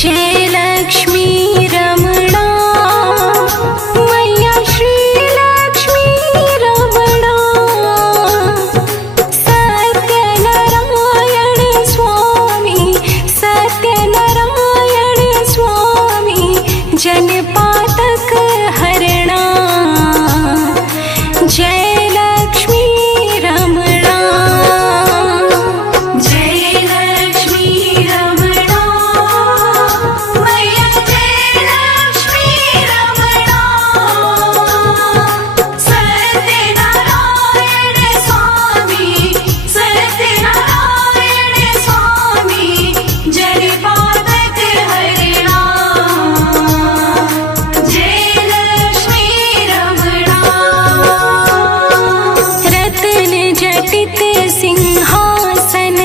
जय लक्ष्मी रमणा मैया श्री लक्ष्मी रमणा सत्यनारायण स्वामी जनपातक हरणा जय लक्ष्मी रमणा जय लक्ष्मी रमणा मैया जय लक्ष्मी रमणा सत्यनारायण स्वामी जनपातक हरणा जटित सिंहासन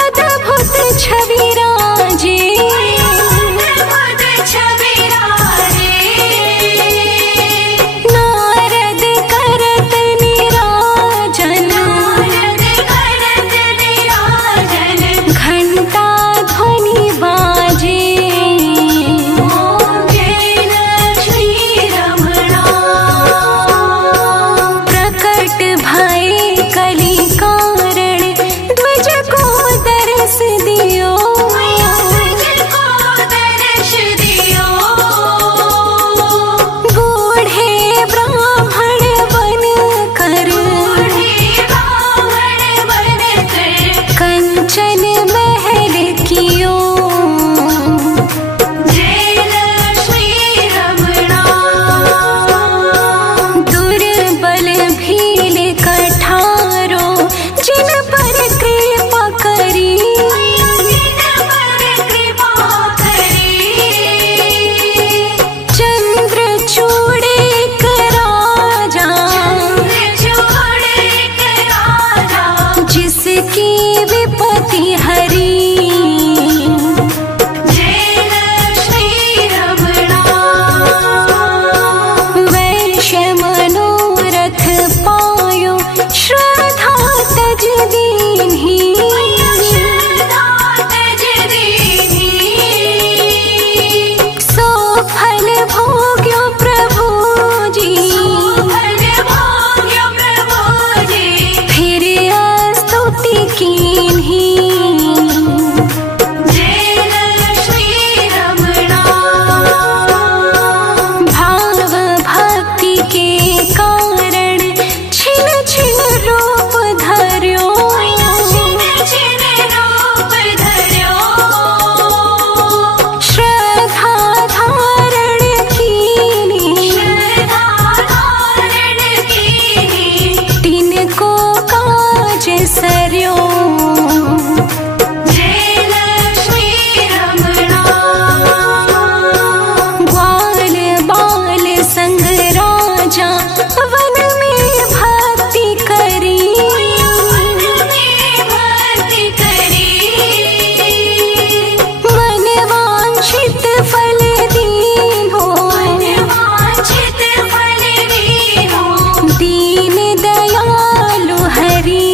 अद्भुत छवि राजे नारद करत निराजन घंटा ध्वनि बाजे जय लक्ष्मी रमणा प्रकट भय कली कारण ध्वज को दर्श दियो बूढ़े ब्राह्मण बन कर कंचन महल कियो जय लक्ष्मी रमणा दुर्बल भील कठारो जिन पर कृपा करी चंद्रचूड़ एक राजा जिसकी विपत्ति हरी जय लक्ष्मी रमणा वैश्य मनोरथ पायो श्रद्धा तज दीन्ही सो फल भोग्यो प्रभु जी फिर स्तुति कीन्ही जय लक्ष्मी रमणा भाव भक्ति के कारण छिन छिन रूप धर्यो श्रद्धा धारण कीनी तिनको काज सर्यो जय लक्ष्मी रमणा ग्वाल बाल संग राजा वन में भक्ति करी मन वांछित फल दीनो दीन दयालु हरि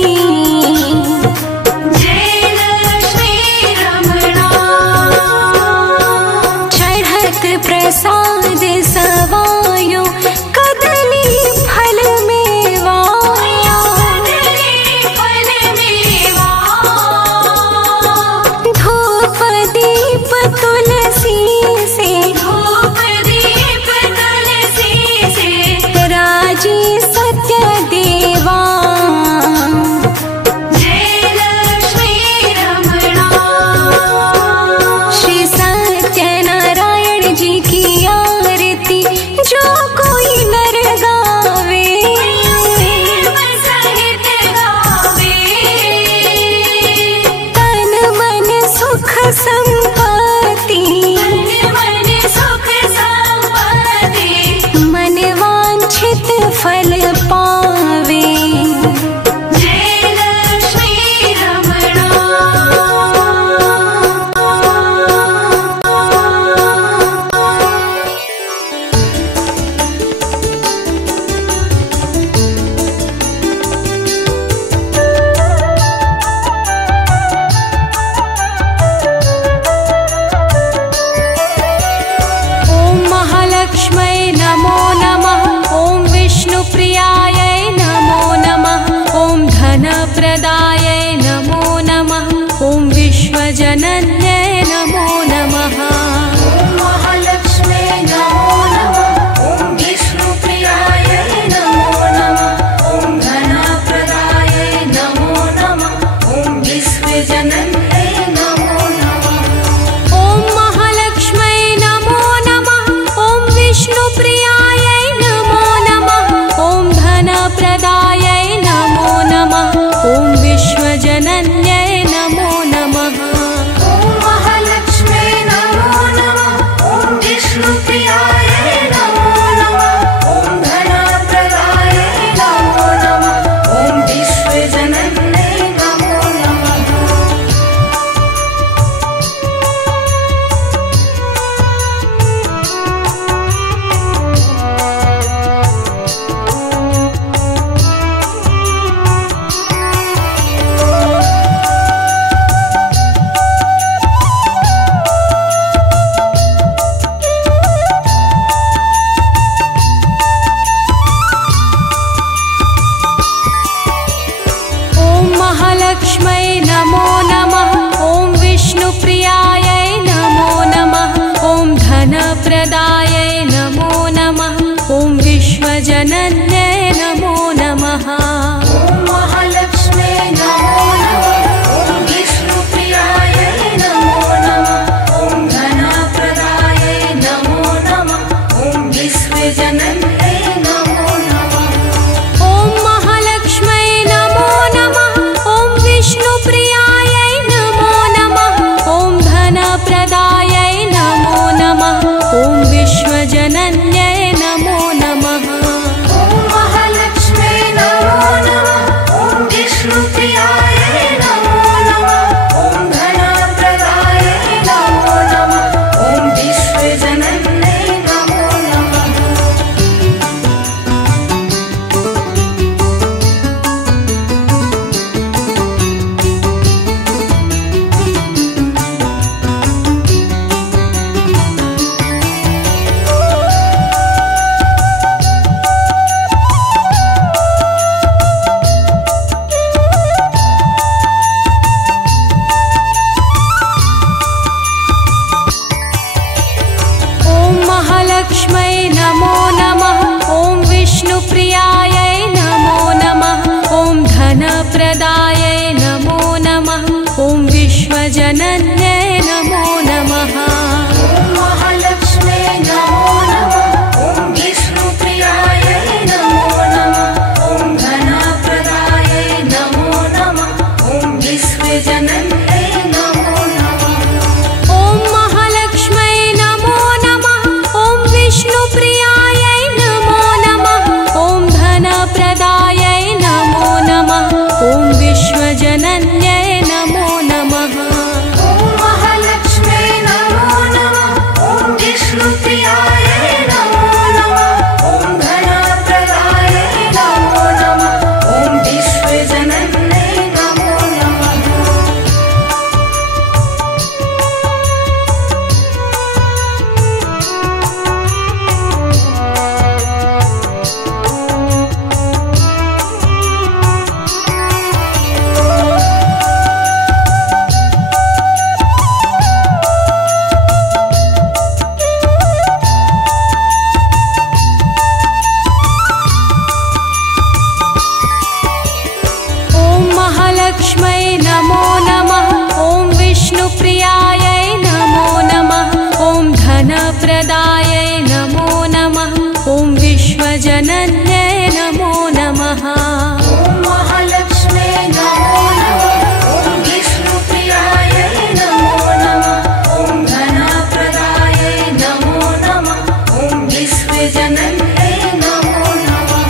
धनप्रदायै नमो नमः। ॐ विश्वजनन्यै नमो नमः। ॐ महालक्ष्मे नमो नमः। ॐ विष्णुप्रियायै नमो नमः। ॐ धनप्रदायै नमो नमः। ॐ विश्वजनन्यै नमो नमः।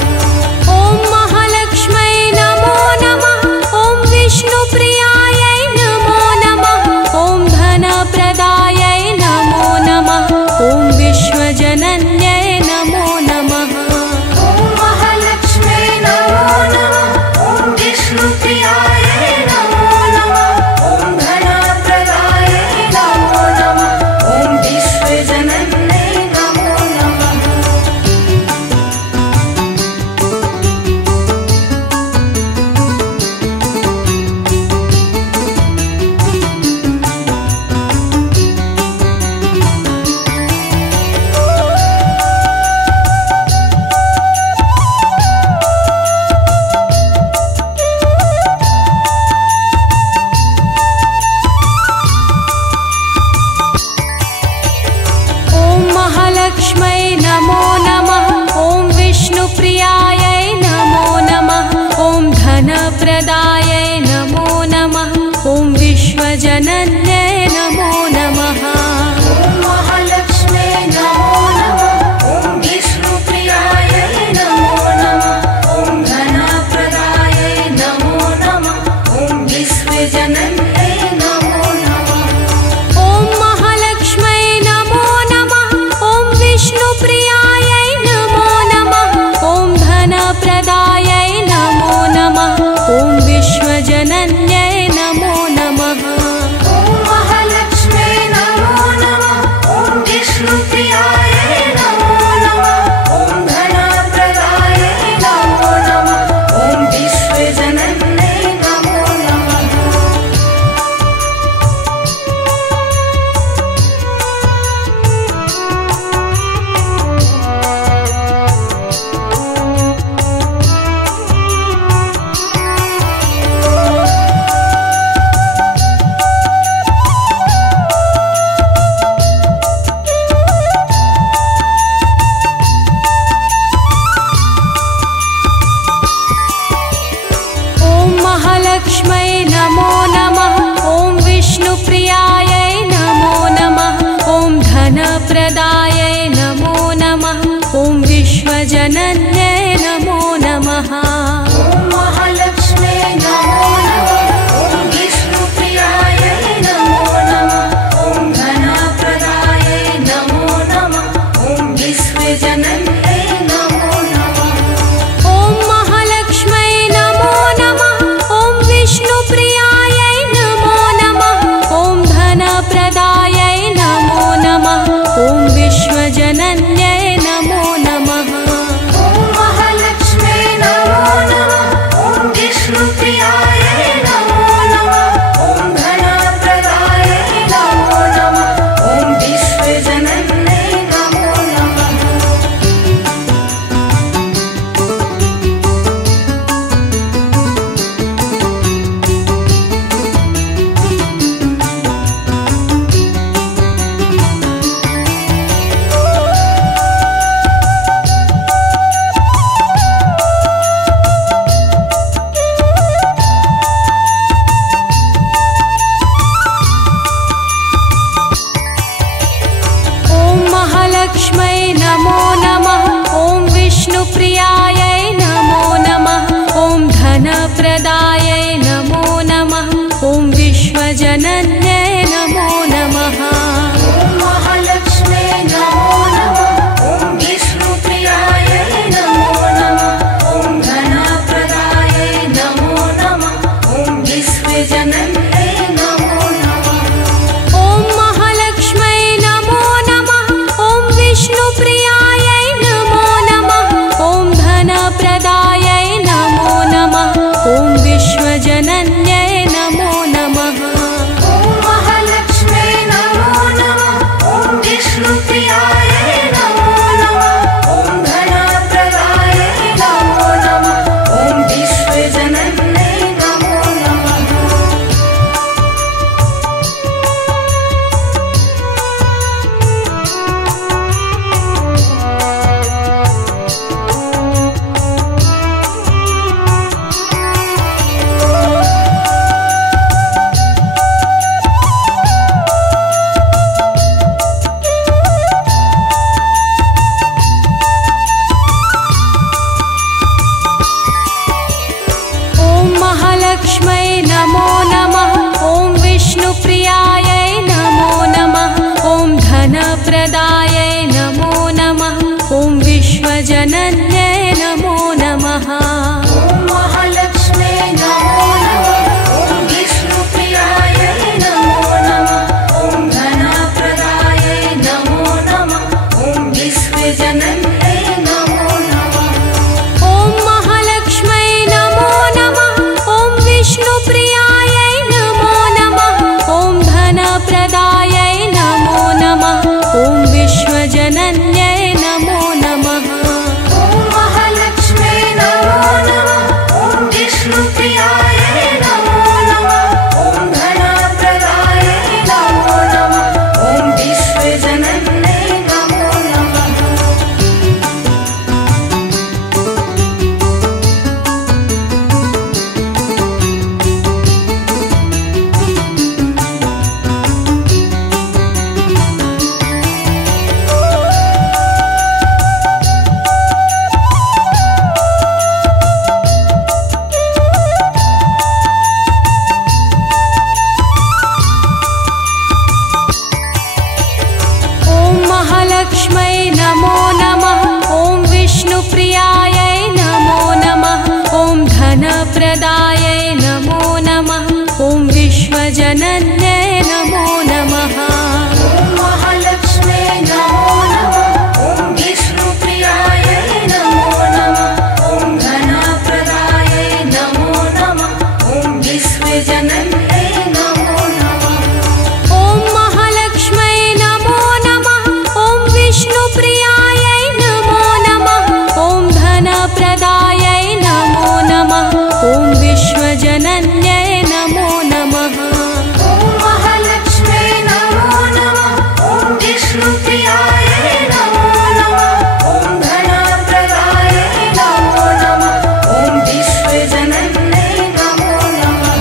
ॐ महालक्ष्मै नमो नमः। ॐ विष्णुप्रियायै नमो नमः। ॐ धनप्रदायै नमो नमः। ॐ विश्वजनन्यै नमो नमः। ॐ महालक्ष्मे नमो नमः। ॐ विष्णुप्रियायै नमो नमः। ॐ धनप्रदायै नमो नमः। ॐ विश्वजनन्यै नमो नमः। ॐ महालक्ष्मै नमो नमः। ॐ विष्णुप्रियायै नमो नमः। ॐ धनप्रदायै नमो नमः। ॐ विश्वजनन्यै नमो नमः। ॐ महालक्ष्मे नमो नमः। ॐ विष्णुप्रियायै नमो नमः। ॐ धनप्रदायै नमो नमः। ॐ विश्वजनन्यै नमो नमः। ॐ महालक्ष्मै नमो नमः। ॐ विष्णुप्रियायै नमो नमः। ॐ धनप्रदायै नमो नमः। ॐ विश्वजनन्यै नमो नमः। ॐ धनप्रदायै नमो नमः। ॐ विश्वजनन्यै नमो नमः। ॐ महालक्ष्म्यै नमो नमः। ॐ विष्णुप्रियायै नमो नमः। ॐ धनप्रदायै नमो नमः। ॐ विश्वजनन्यै नमो नमः। ॐ महालक्ष्म्यै नमो नमः। ॐ विष्णुप्रियायै नमो नमः। ॐ धनप्रदायै नमो नमः। ॐ विश्वजनन्यै नमो नमः। ॐ महालक्ष्म्यै नमो नमः। ॐ विष्णुप्रियायै नमो नमः। ॐ धनप्रदायै नमो नमः। ॐ विश्वजनन्यै नमो नमः।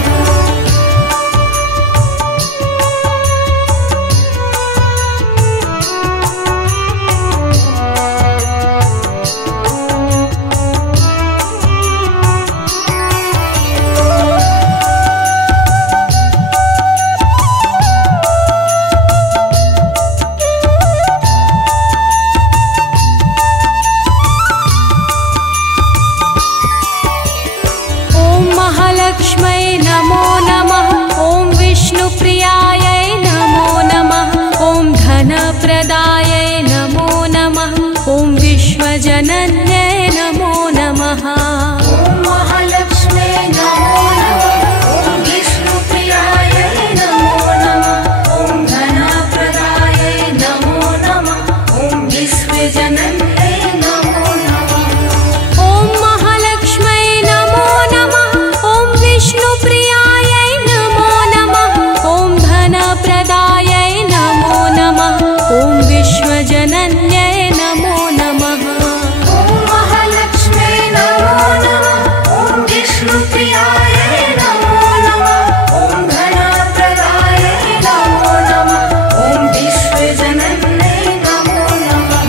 ॐ महालक्ष्म्यै नमो नमः। ॐ विष्णुप्रियायै नमो नमः। ॐ धनप्रदायै नमो नमः। ॐ विश्वजनन्यै नमो नमः। ॐ महालक्ष्म्यै नमो नमः। ॐ विष्णुप्रियायै नमो नमः। ॐ धनप्रदायै नमो नमः। ॐ विश्वजनन्यै नमो नमः। ॐ महालक्ष्म्यै नमो नमः। ॐ विष्णुप्रियायै नमो नमः। ॐ धनप्रदायै नमो नमः। ॐ विश्वजनन्यै नमो नमः। ॐ महालक्ष्म्यै नमो नमः। ॐ विष्णुप्रियायै नमो नमः। ॐ धनप्रदायै नमो नमः। ॐ विश्वजनन्यै नमो नमः।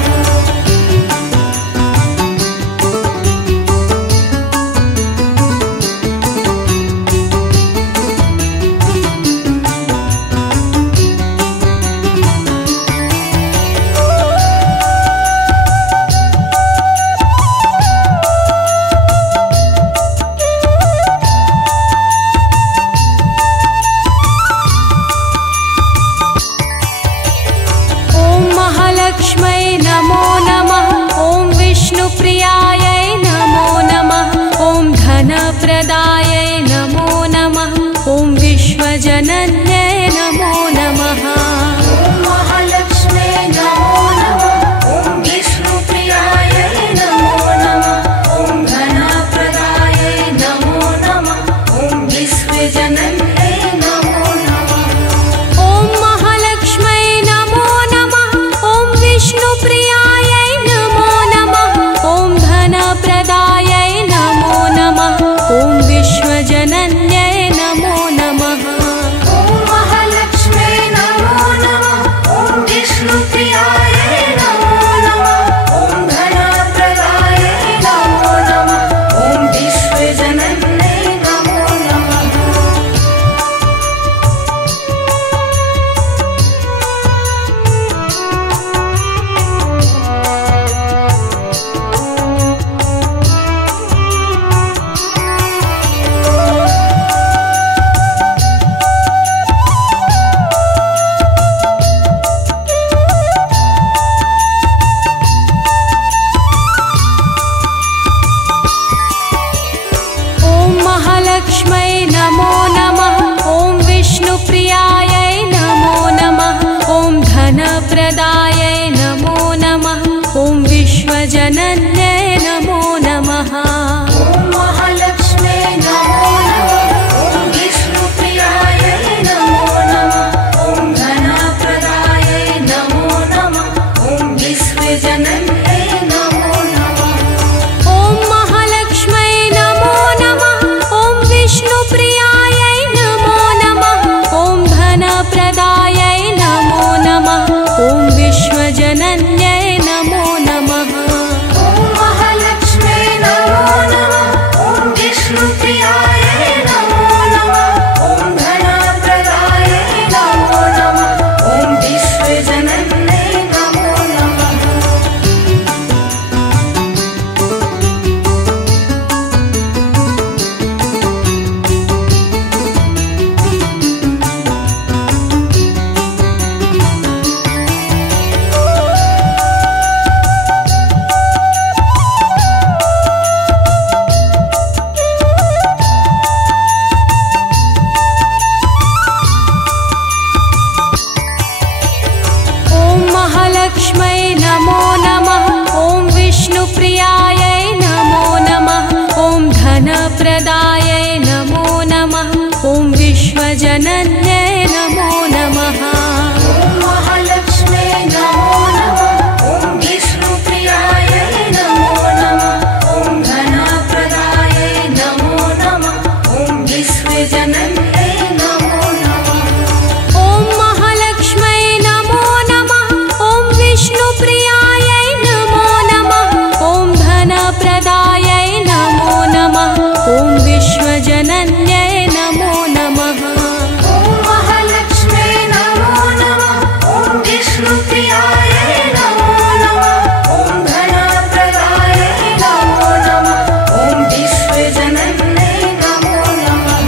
ॐ महालक्ष्म्यै नमो नमः। ॐ विष्णुप्रियायै नमो नमः। ॐ धनप्रदायै नमो नमः। ॐ विश्वजनन्यै नमो नमः। ॐ महालक्ष्म्यै नमो नमः। ॐ विष्णुप्रियायै नमो नमः। ॐ धनप्रदायै नमो नमः। ॐ विश्वजनन्यै नमो नमः। ॐ महालक्ष्म्यै नमो नमः। ॐ विष्णुप्रियायै नमो नमः। ॐ धनप्रदायै नमो नमः। ॐ विश्वजनन्यै नमो नमः। ॐ महालक्ष्मै नमो नमः। ॐ विष्णुप्रियायै नमो नमः। ॐ धनप्रदायै नमो नमः। ॐ विश्वजनन्यै नमो नमः। ॐ महालक्ष्मे नमो नमः। ॐ विष्णुप्रियायै नमो नमः। ॐ धनप्रदायै नमो नमः। ॐ विश्वजनन्यै नमो नमः। ॐ महालक्ष्मै नमो नमः। ॐ विष्णुप्रियायै नमो नमः। ॐ धनप्रदायै नमो नमः। ॐ विश्वजनन्यै नमो नमः। ॐ महालक्ष्मे नमो नमः। ॐ विष्णुप्रियायै नमो नमः। ॐ धनप्रदायै नमो नमः। ॐ विश्वजनन्यै नमो नमः।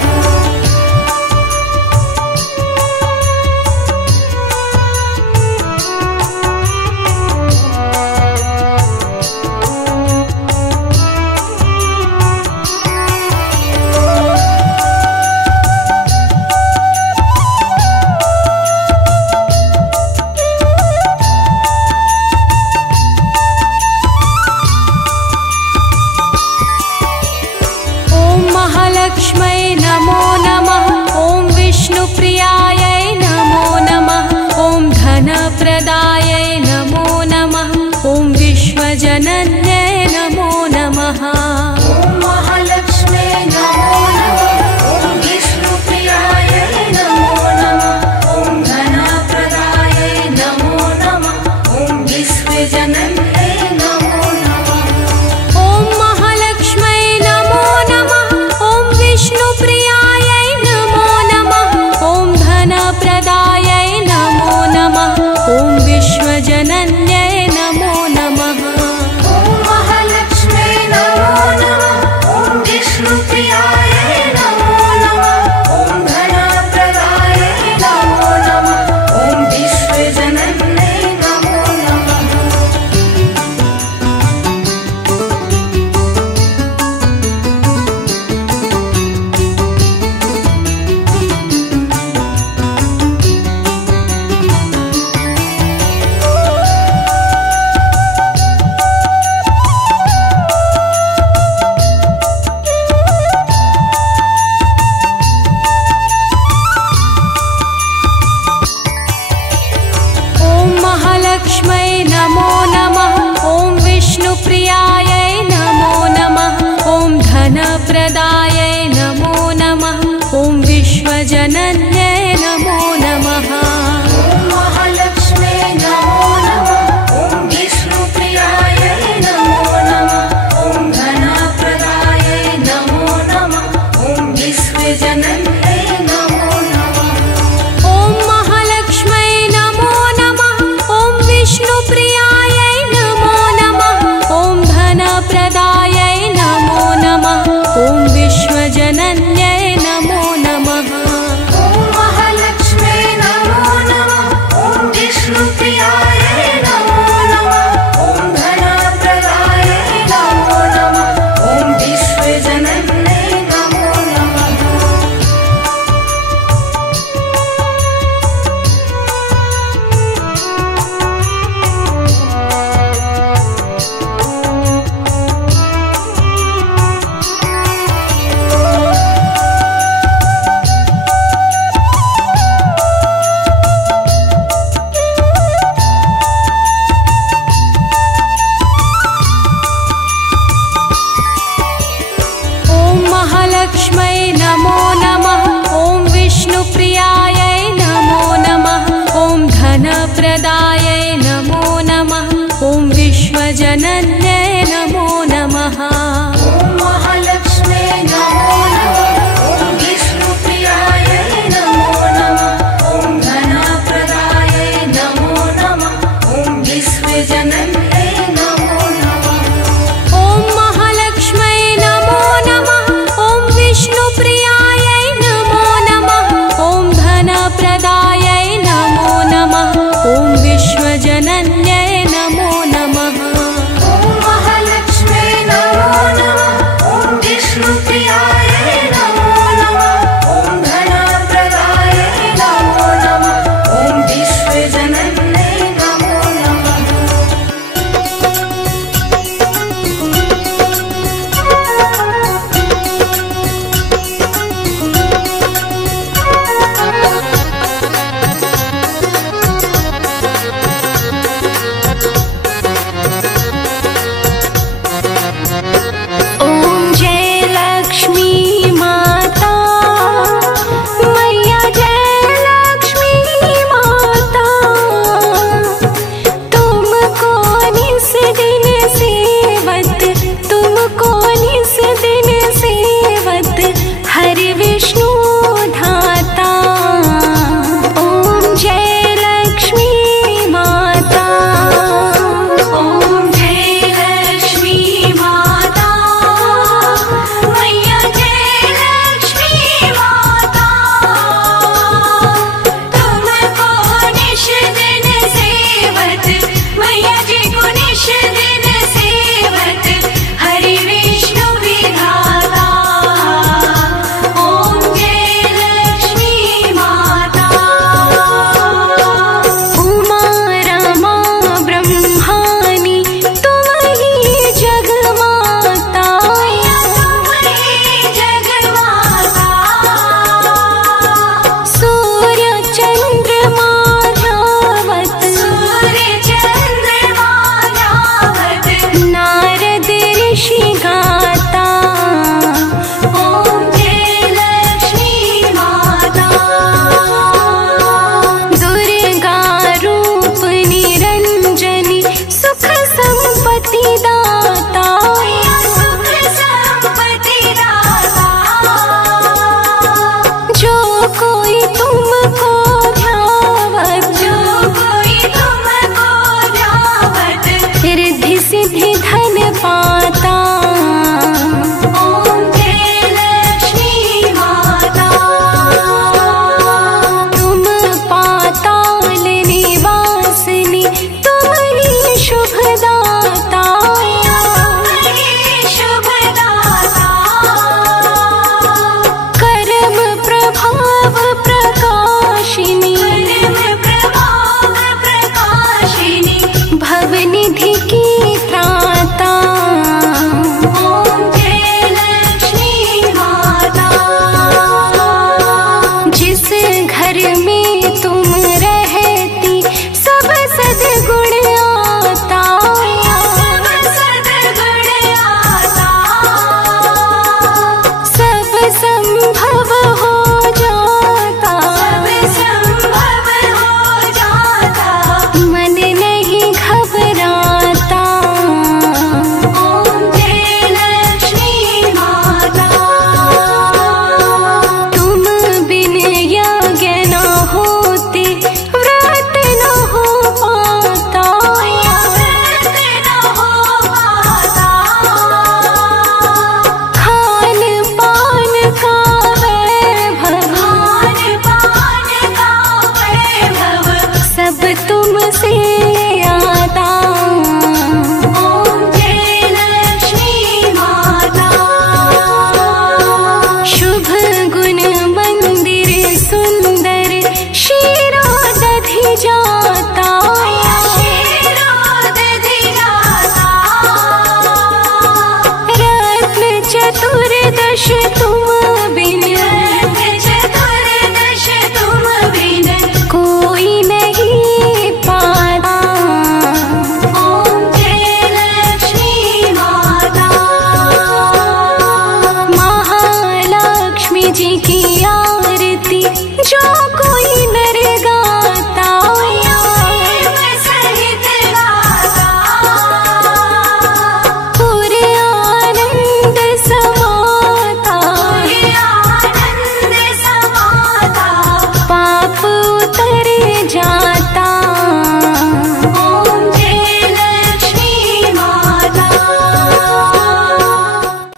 ॐ महालक्ष्मै नमो नमः। ॐ विष्णुप्रियायै नमो नमः। ॐ धनप्रदायै नमो नमः। ॐ विश्वजनन्यै नमो नमः। ॐ महालक्ष्मे नमो नमः। ॐ विष्णुप्रियायै नमो नमः। ॐ धनप्रदायै नमो नमः। ॐ विश्वजनन्यै नमो नमः। ॐ महालक्ष्मै नमो नमः। ॐ विष्णुप्रियायै नमो नमः। ॐ धनप्रदायै नमो नमः। ॐ विश्वजनन्यै नमो नमः। ॐ महालक्ष्मे नमो नमः। ॐ विष्णुप्रियायै नमो नमः। ॐ धनप्रदायै नमो नमः। ॐ विश्वजनन्यै नमो नमः। ॐ महालक्ष्मै नमो नमः। ॐ विष्णुप्रियायै नमो नमः। ॐ धनप्रदायै नमो नमः। ॐ विश्वजनन्यै नमो नमः। ॐ महालक्ष्मे नमो नमः। ॐ विष्णुप्रियायै नमो नमः। ॐ धनप्रदायै नमो नमः। ॐ विश्वजनन्यै नमो नमः। ॐ महालक्ष्मै नमो नमः। ॐ विष्णुप्रियायै नमो नमः। ॐ धनप्रदायै नमो नमः। ॐ विश्वजनन्यै नमो नमः। ॐ महालक्ष्मे नमो नमः। ॐ विष्णुप्रियायै नमो नमः। ॐ धनप्रदायै नमो नमः। ॐ विश्वजनन्यै नमो नमः। ॐ महालक्ष्मै नमो नमः। ॐ विष्णुप्रियायै नमो नमः। ॐ धनप्रदायै नमो नमः। ॐ विश्वजनन्यै नमो नमः। ॐ महालक्ष्मे नमो नमः। ॐ विष्णुप्रियायै नमो नमः। ॐ धनप्रदायै नमो नमः। ॐ विश्वजनन्यै नमो नमः। ॐ महालक्ष्मै नमो नमः। ॐ विष्णुप्रियायै नमो नमः। ॐ धनप्रदायै नमो नमः। ॐ विश्वजनन्यै नमो नमः। ॐ घर में